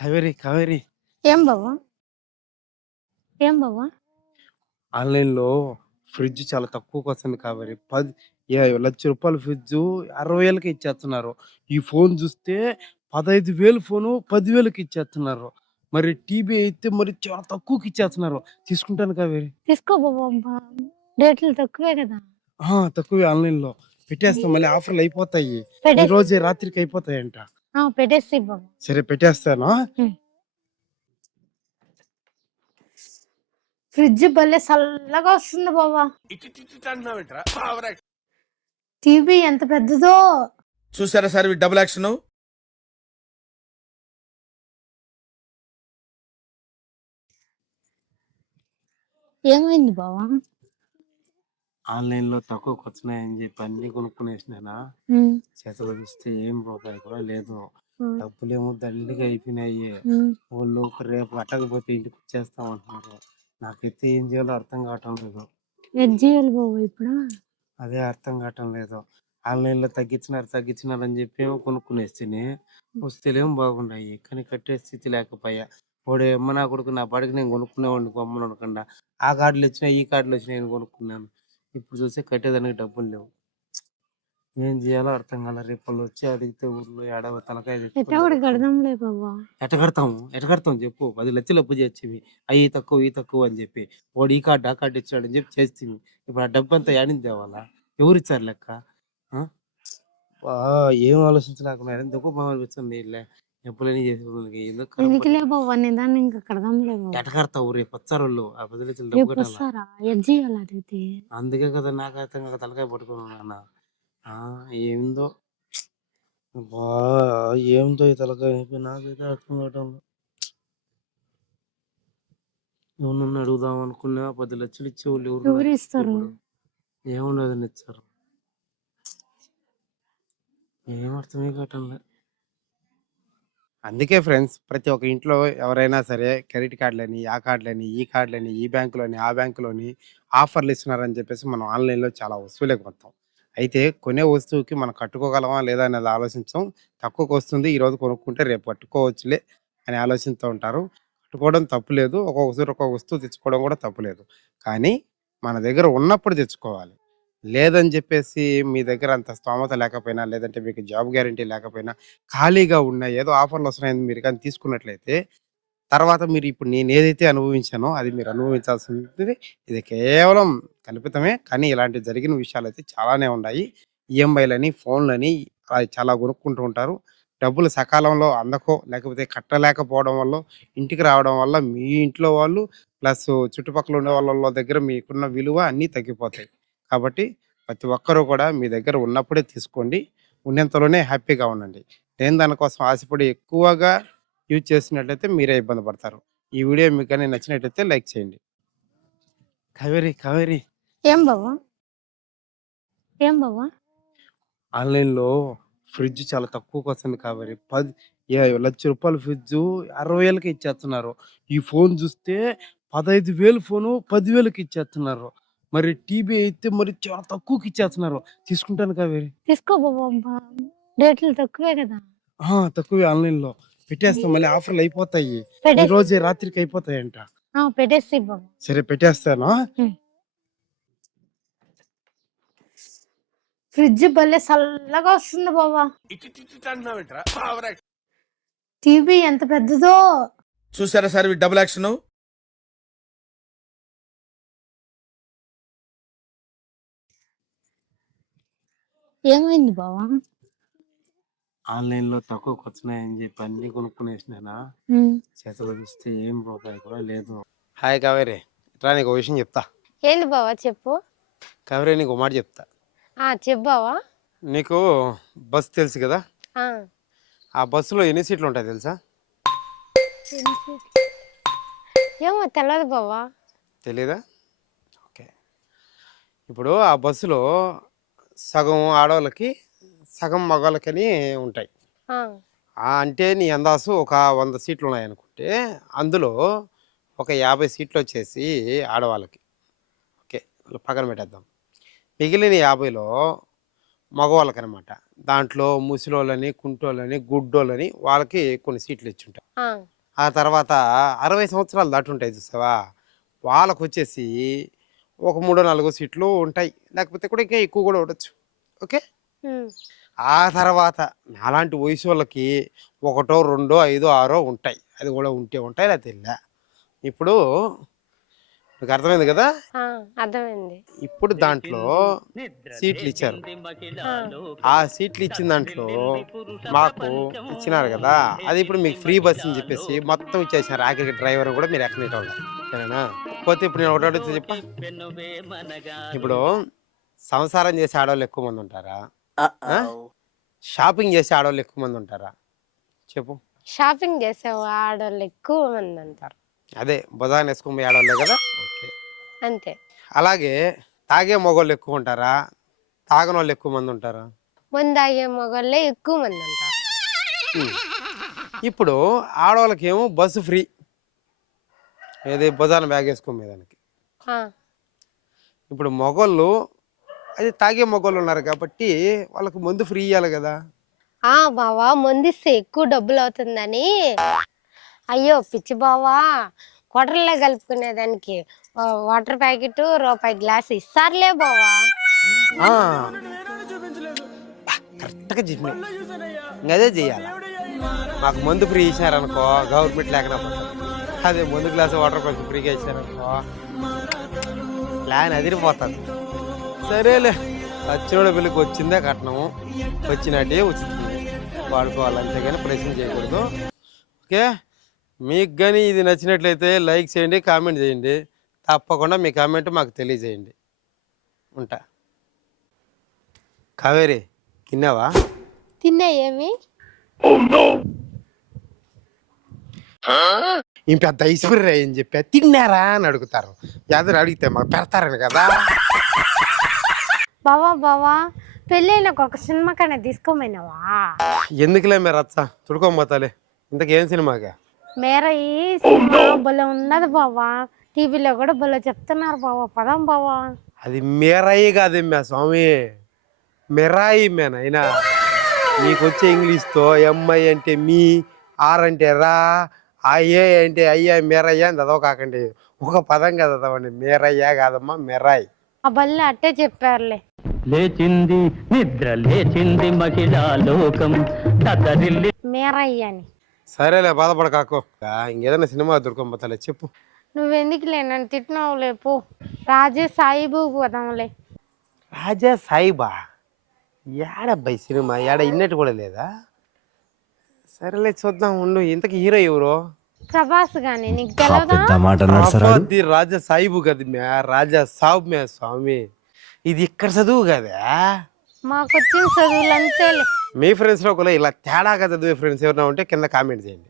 కావేరి కావేరి. ఏం బావా ఏం బావా ఆన్లైన్లో ఫ్రిడ్జ్ చాలా తక్కువకి వస్తుంది కావేరి. పది ఏ- లక్ష రూపాయల ఫ్రిడ్జ్ అరవై వేలకి ఇచ్చేస్తున్నారు. ఈ ఫోన్ చూస్తే పదహైదు వేలు ఫోను పదివేలకి ఇచ్చేస్తున్నారు. మరి టీవీ అయితే మరి చాలా తక్కువకి ఇచ్చేస్తున్నారు. తీసుకుంటాను కావేరి. తీసుకో బావా అబ్బా. రేట్లు తక్కువే కదా. ఆ, తక్కువే ఆన్లైన్లో పెట్టేస్తాం మళ్ళీ ఆఫర్లు అయిపోతాయి. ఈ రోజే రాత్రికి అయిపోతాయంట. పెట్టేసి సరే పెట్టేస్తాను. ఫ్రిడ్జ్ భలే చల్లగా వస్తుంది బావా. టీవీ ఎంత పెద్దదో. చూసారా సార్ డబుల్ యాక్షన్? ఏమైంది బావా? ఆన్లైన్లో తక్కువకి వచ్చినాయని చెప్పి అన్ని కొనుక్కునేసినా చేతిలో చూస్తే ఏం రూపాయి కూడా లేదు. డబ్బులేమో దండిగా అయిపోయినాయి. వాళ్ళు రేపు కట్టకపోతే ఇంటికి వచ్చేస్తాం అంటున్నారు. నాకైతే ఏం చేయాలో అర్థం కావటం లేదు. ఏం చేయాలి బావా ఇప్పుడు? అదే అర్థం కావటం లేదు. ఆన్లైన్లో తగ్గించినారు తగ్గించినారు అని చెప్పి ఏమో కొనుక్కునేస్తేనే వస్తేలేమో బాగున్నాయి. కానీ కట్టే స్థితి లేకపోయా. వాడు అమ్మ నా కొడుకు నా పడికి నేను కొనుక్కునేవాడిని బొమ్మను అనకుండా ఆ కార్డులు వచ్చినాయి ఈ కార్డులు వచ్చినాయి నేను కొనుక్కున్నాను. ఇప్పుడు చూస్తే కట్టేదానికి డబ్బులు లేవు. ఏం చేయాలో అర్థం కాలే రేపు వాళ్ళు వచ్చి అడిగితే ఊర్లో ఏడవ తలకాయ ఎట్టా తెచ్చుకొని కూడా కడదాంలే బావా ఎట్ట కడతాము? ఎట్ట కడతాం చెప్పు? పది లక్షలు అప్పు చేసేవి అవి తక్కువ ఈ తక్కువ అని చెప్పి. వాడు ఈ కార్డు ఆ కార్డు ఇచ్చాడు అని చెప్పి చేస్తుంది ఇప్పుడు ఆ డబ్బు అంతా ఏడింది తేవాలా? ఎవరు ఇచ్చారు లెక్క? ఏం ఆలోచించలేకుండా ఎందుకు బాగా అనిపిస్తుంది వీళ్ళే ఎప్పుడైనా చేసే వాళ్ళకి ఎందుకు ఇంకా రేపు వాళ్ళు ఆ రేపు వస్తారా? చేయాలి అందుకే కదా నాకు అర్థం కాక తలకాయ పట్టుకుని ఏందో? బా ఏందో ఈ తలకాయ నొప్పి. నాకైతే అర్థం కావటం. ఎవరన్నా అడుగుదాం అనుకున్నా పది లక్షలు ఇచ్చేవాళ్ళు ఎవరు ఇస్తారు? ఏముండదని ఇచ్చారు. ఏం అర్థమే కావటం లేదు. అందుకే ఫ్రెండ్స్ ప్రతి ఒక్క ఇంట్లో ఎవరైనా సరే క్రెడిట్ కార్డులని ఆ కార్డులని ఈ కార్డులని ఈ బ్యాంకులోని ఆ బ్యాంకులోని ఆఫర్లు ఇస్తున్నారని చెప్పేసి మనం ఆన్లైన్లో చాలా వస్తువులే కొంటాం. అయితే కొనే వస్తువుకి మనం కట్టుకోగలమా లేదా అనేది ఆలోచించాం తక్కువకి వస్తుంది. ఈరోజు కొనుక్కుంటే రేపు కట్టుకోవచ్చులే అని ఆలోచిస్తూ ఉంటారు. కట్టుకోవడం తప్పులేదు ఒక్కొక్కసారి ఒక్కొక్క వస్తువు తెచ్చుకోవడం కూడా తప్పులేదు కానీ మన దగ్గర ఉన్నప్పుడు తెచ్చుకోవాలి. లేదని చెప్పేసి మీ దగ్గర అంత స్తోమత లేకపోయినా లేదంటే మీకు జాబ్ గ్యారంటీ లేకపోయినా ఖాళీగా ఉన్న ఏదో ఆఫర్లు వస్తున్నాయని మీరు కానీ తీసుకున్నట్లయితే తర్వాత మీరు ఇప్పుడు నేను ఏదైతే అనుభవించానో అది మీరు అనుభవించాల్సింది ఇది కేవలం కల్పితమే. కానీ ఇలాంటి జరిగిన విషయాలు అయితే చాలానే ఉన్నాయి. ఈఎంఐలని ఫోన్లని అలా చాలా కొనుక్కుంటూ ఉంటారు. డబ్బులు సకాలంలో అందకో లేకపోతే కట్టలేకపోవడం వల్ల ఇంటికి రావడం వల్ల మీ ఇంట్లో వాళ్ళు ప్లస్ చుట్టుపక్కల ఉండే వాళ్ళ దగ్గర మీకున్న విలువ అన్నీ తగ్గిపోతాయి. కాబట్టి ప్రతి ఒక్కరూ కూడా మీ దగ్గర ఉన్నప్పుడే తీసుకోండి. ఉన్నంతలోనే హ్యాపీగా ఉండండి. నేను దానికోసం ఆశపడి ఎక్కువగా యూజ్ చేసినట్లయితే మీరే ఇబ్బంది పడతారు. ఈ వీడియో మీకు కానీ నచ్చినట్లయితే లైక్ చేయండి. కావేరి కావేరి. ఏం బావా? ఏం బావా? ఆన్లైన్లో ఫ్రిడ్జ్ చాలా తక్కువకి వస్తుంది కావేరి. పది ఏ లక్ష రూపాయల ఫ్రిడ్జ్ అరవై వేలకి ఇచ్చేస్తున్నారు. ఈ ఫోన్ చూస్తే పదహైదు వేలు ఫోను పదివేలకి ఇచ్చేస్తున్నారు. మరి టీవీ అయితే మరి చాలా తక్కువకి ఇచ్చేస్తున్నారు. తీసుకుంటాను కావేరి తీసుకో అబ్బా. రేట్లు తక్కువే కదా. ఆ, తక్కువే ఆన్లైన్లో. పెట్టేస్తాం మళ్ళీ ఆఫర్లు అయిపోతాయి. ఈ రోజే రాత్రికి అయిపోతాయంట. పెట్టేసి బావా సరే పెట్టేస్తాను? ఫ్రిడ్జ్ భలే చల్లగా వస్తుంది బావా టీవీ ఎంత పెద్దదో. చూసారా సార్ డబుల్ యాక్షన్? ఏమైంది బావా? ఆన్లైన్లో తక్కువకి వచ్చినాయని చెప్పి అన్ని కొనుక్కునేసినా. చేతిలో చూస్తే ఏం రూపాయి కూడా లేదు. హాయ్ కావేరి ఇట్లా నీకు విషయం చెప్తా. ఏంది బావా చెప్పు? కావేరి నీకు మాట చెప్తా. ఆ చెప్పు బావా నీకు బస్ తెలుసు కదా? ఆ. ఆ బస్సులో ఎన్ని సీట్లు ఉంటాయి తెలుసా? ఏమో తెలియదు బావా. తెలీదా? ఓకే. ఇప్పుడు ఆ బస్సులో సగం ఆడవాళ్ళకి సగం మగవాళ్ళకని ఉంటాయి. అంటే నీ అందాసు ఒక వంద సీట్లు ఉన్నాయనుకుంటే అందులో ఒక యాభై సీట్లు వచ్చేసి ఆడవాళ్ళకి. ఓకే పక్కన పెట్టేద్దాం. మిగిలిన యాభైలో మగవాళ్ళకనమాట. దాంట్లో ముసలోళ్ళని కుంటోళ్ళని గుడ్డోళ్ళని వాళ్ళకి కొన్ని సీట్లు ఇచ్చుంటాయి ఆ, ఆ తర్వాత అరవై సంవత్సరాలు దాటి ఉంటాయి చూసావా? వాళ్ళకు వచ్చేసి ఒక మూడు నాలుగు సీట్లు ఉంటాయి. లేకపోతే కూడా ఇంకా ఎక్కువ కూడా ఉండొచ్చు. ఓకే? ఆ తర్వాత నాలాంటి వయసు వాళ్ళకి ఒకటో రెండో ఐదో ఆరో ఉంటాయి. అది కూడా ఉంటే ఉంటాయి తెలియదా ఇప్పుడు మీకు అర్థమైంది కదా? అర్థమైంది. ఇప్పుడు దాంట్లో సీట్లు ఇచ్చారు. ఆ, సీట్లు ఇచ్చిన దాంట్లో మాకు ఇచ్చినారు కదా? అది ఇప్పుడు మీకు ఫ్రీ బస్ అని చెప్పేసి మొత్తం ఇచ్చేసారు ఆఖరికి డ్రైవర్ కూడా మీరు ఎక్కనేటోళ్ళు సరేనా? పోతే ఇప్పుడు నేను ఒకటి అడుగుతా చెప్ప. ఇప్పుడు సంసారం చేసే ఆడవాళ్ళు ఎక్కువ మంది ఉంటారా? షాపింగ్ చేసే ఆడవాళ్ళు ఎక్కువ మంది ఉంటారా? చెప్పు. షాపింగ్ చేసే ఆడవాళ్ళు ఎక్కువ మంది అంటారు అదే బుధాన్ని వేసుకుని ఆడవాళ్ళే కదా? ఓకే. అంతే. అలాగే తాగే మగవాళ్ళు ఎక్కువ ఉంటారా? తాగని వాళ్ళు ఎక్కువ మంది ఉంటారా? ముందు తాగే మగవాళ్ళే ఎక్కువ మంది అంటారు ఉమ్. ఇప్పుడు ఆడవాళ్ళకి ఏమో బస్సు ఫ్రీ. ఏది బుధాన బ్యాగ్ వేసుకోమే దానికి ఇప్పుడు మొగోళ్ళు అది తాగే మొగోళ్ళు ఉన్నారు కాబట్టి వాళ్ళకి ముందు ఫ్రీ ఇవ్వాలి కదా? ఆ బావా ముందిస్తే ఎక్కువ డబ్బులు అవుతుందని అయ్యో పిచ్చి బావా. క్వార్టర్లో కలుపుకునేదానికి వాటర్ ప్యాకెట్ రూపాయి గ్లాస్ ఇస్తారులే బావా. కరెక్ట్గా చెప్పిన అదే చెయ్యాలి? మాకు మందు ఫ్రీ ఇచ్చారనుకో గవర్నమెంట్ లేకపోతే. అదే మందు గ్లాస్ వాటర్ కొంచెం ఫ్రీగా ఇచ్చారనుకో ప్లాన్ అదిరిపోతుంది. సరేలే వచ్చినోడు పిల్లకి వచ్చిందే కట్నము. వచ్చినట్టే వచ్చింది వాడుకోవాలి అంతేగాని ప్రశ్న చేయకూడదు. ఓకే? మీకు కానీ ఇది నచ్చినట్లయితే లైక్ చేయండి కామెంట్ చేయండి. తప్పకుండా మీ కామెంట్ మాకు తెలియజేయండి. ఉంటా. కావేరి తిన్నావా? తిన్నా ఏమి? ఈ పెద్ద ఐశ్వర్య అని చెప్పి తిన్నారా? అని అడుగుతారు. యాదరు అడిగితే మాకు పెడతారని కదా. బావా బావా పెళ్ళైనాక ఒక సినిమా కన్నా తీసుకోమైనావా? ఎందుకులే మీరు రచ్చ? చుడుకోపోతాలే ఇంతకేం సినిమాగా? మేర ఈ సినిమా భలే ఉన్నది బావా. టీవీలో కూడా భలే చెప్తున్నారు బావా. పదం బావా. అది మెరాయి కాదు మే స్వామి. మెరాయి మేన అయినా నీకు వచ్చే ఇంగ్లీష్తో ఎంఐ అంటే మీ ఆర్ అంటే రా ఏ అంటే అయ్యా మెరయ్య అని చదవ కాకండి ఒక పదం కదా చదవండి. మేరయ్య కాదమ్మా మెరాయి ఆ బల్లి అట్టే చెప్పారులే. లేచింది నిద్ర లేచింది మహిళా లోకం. మేరయ్య అని. సరేలే బాధపడకాకు ఇంకేదైనా సినిమా దొరకపోతాలే చెప్పు. నువ్వెందుకులే నన్ను తిట్టినావులే పో. రాజే సాయిబు పోదాంలే రాజా సాయిబా? ఏడబ్బాయి సినిమా? ఏడ ఇన్నట్టు కూడా లేదా? సరేలే చూద్దాం ఉండు. ఇంతకి హీరో ఎవరు? ప్రభాస్ గాని నీకు తెలియదా రాజా సాయిబు కదా మ్యా రాజా సాబ్ మ్యా స్వామి. ఇది ఇక్కడ చదువు కదా? మాకు వచ్చిన చదువులు అంతేలే మీ ఫ్రెండ్స్లో కూడా ఇలా తేడాగా చదివే ఫ్రెండ్స్ ఎవరైనా ఉంటే కింద కామెంట్ చేయండి.